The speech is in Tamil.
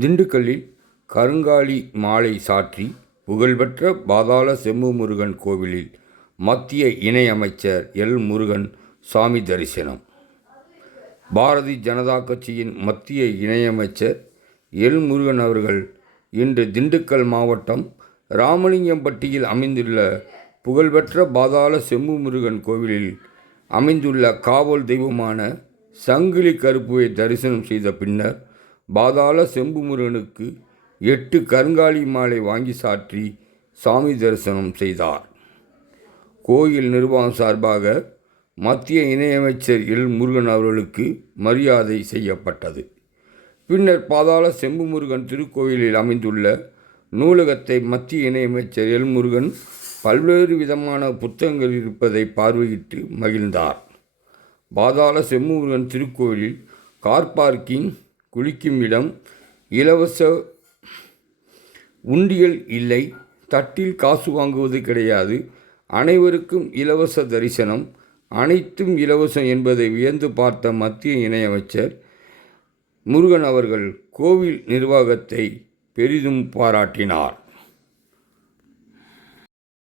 திண்டுக்கல்லில் கருங்காலி மாலை சாற்றி புகழ்பெற்ற பாதாள செம்பு முருகன் கோவிலில் மத்திய இணையமைச்சர் எல் முருகன் சாமி தரிசனம். பாரதிய ஜனதா கட்சியின் மத்திய இணையமைச்சர் எல் முருகன் அவர்கள் இன்று திண்டுக்கல் மாவட்டம் ராமலிங்கம்பட்டியில் அமைந்துள்ள புகழ்பெற்ற பாதாள செம்பு முருகன் கோவிலில் அமைந்துள்ள காவல் தெய்வமான சங்கிலி கருப்புவை தரிசனம் செய்த பின்னர் பாதாள செம்பு முருகனுக்கு எட்டு கருங்காலி மாலை வாங்கி சாற்றி சாமி தரிசனம் செய்தார். கோயில் நிர்வாகம் சார்பாக மத்திய இணையமைச்சர் எல். முருகன் அவர்களுக்கு மரியாதை செய்யப்பட்டது. பின்னர் பாதாள செம்பு முருகன் திருக்கோயிலில் அமைந்துள்ள நூலகத்தை மத்திய இணையமைச்சர் எல். முருகன் பல்வேறு விதமான புத்தகங்கள் இருப்பதை பார்வையிட்டு மகிழ்ந்தார். பாதாள செம்பு முருகன் திருக்கோயிலில் கார் பார்க்கிங் குளிக்கும் இடம் இலவச உண்டியல் இல்லை. தட்டில் காசு வாங்குவது கிடையாது. அனைவருக்கும் இலவச தரிசனம். அனைத்தும் இலவசம் என்பதை வியந்து பார்த்த மத்திய இணையமைச்சர் முருகன் அவர்கள் கோவில் நிர்வாகத்தை பெரிதும் பாராட்டினார்.